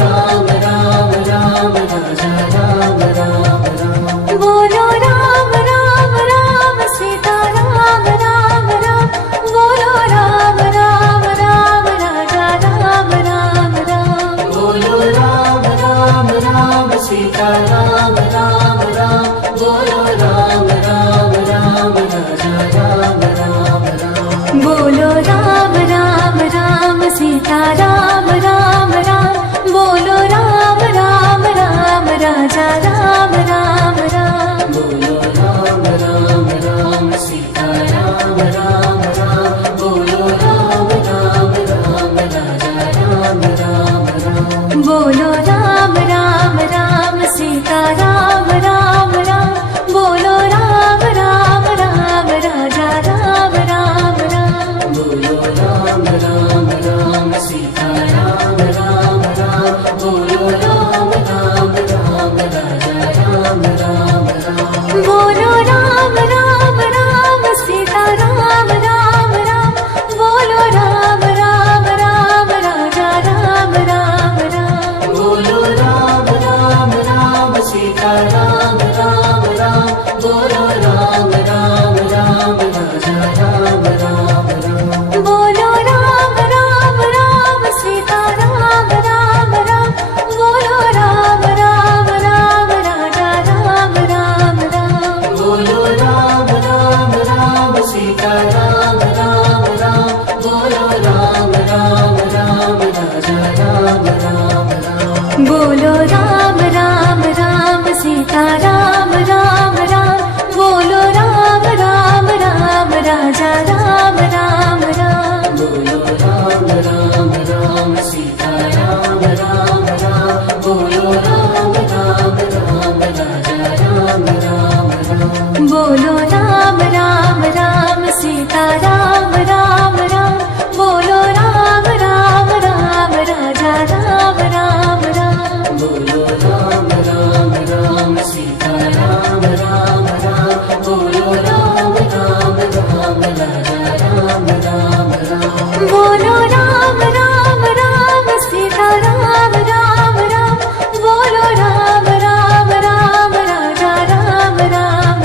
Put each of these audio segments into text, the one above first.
राम राम राम राजा राम राम राम। बोलो राम राम राम सीता राम राम राम। बोलो राम राम राम राजा राम राम राम। बोलो राम राम राम सीता राम राम राम। बोलो राम राम राम राजा राम राम राम। बोलो राम राम राम सीता राम राम राम। बोलो राम राम राम राजा राम राम राम। बोलो राम राम राम सीता राम राम राम। बोलो राम राम राम राजा राम राम राम। बोलो राम राम राम सीता राम राम राम। बोलो राम राम राम राजा राम राम राम। बोलो राम राम राम सीता राम राम राम। बोलो राम राम राम राजा राम राम राम। बोलो राम राम राम सीता राम राम राम। बोलो राम राम राम राजा राम राम राम। बोलो राम राम राम सीता राम राम राम। बोलो राम राम राम राजा राम राम राम। बोलो राम राम राम सीता राम राम राम। बोलो राम राम राम राजा राम राम राम। बोलो राम राम राम सीता राम राम राम। बोलो राम राम राम राजा राम राम राम। बोलो राम राम राम सीता राम राम राम। बोलो राम राम राम राजा राम राम राम। बोलो राम राम राम सीता राम राम राम। बोलो राम राम राम राजा राम राम राम। बोलो राम राम राम सीता राम राम राम। बोलो राम राम राम राजा राम राम राम। बोलो राम राम राम सीता राम राम राम। बोलो राम राम राम राजा राम राम राम। बोलो राम राम राम सीता राम राम राम। बोलो राम राम राम राजा राम राम राम। बोलो राम राम राम सीता राम राम राम। बोलो राम राम राम राजा राम राम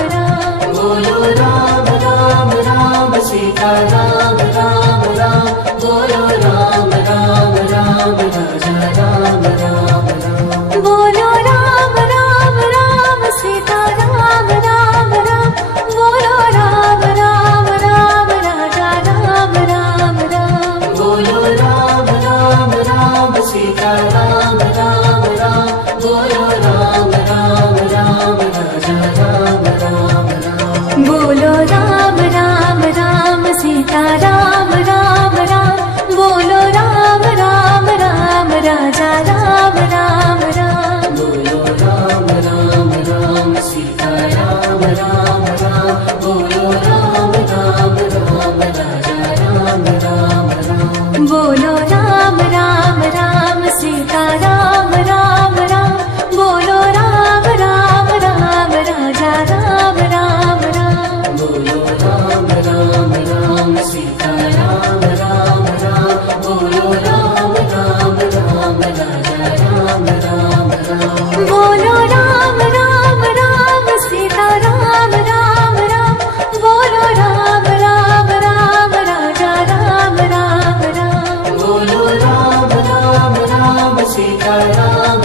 राम। बोलो राम राम राम सीता राम राम राम। बोलो राम राम राम राजा राम राम राम। बोलो राम राम राम सीता राम राम राम। बोलो राम राम राम राजा राम राम राम। बोलो राम राम राम सीता राम राम राम। बोलो राम राम राम राजा राम राम राम। बोलो राम राम राम सीता राम राम राम। बोलो राम राम राम राजा राम राम राम। बोलो राम राम राम सीता राम राम राम। बोलो राम राम राम राजा राम राम राम। बोलो राम राम राम सीता राम राम राम। बोलो राम राम राम राजा राम राम राम। बोलो राम राम राम सीता राम राम राम। बोलो राम राम राम राजा राम राम राम। बोलो राम राम राम सीता राम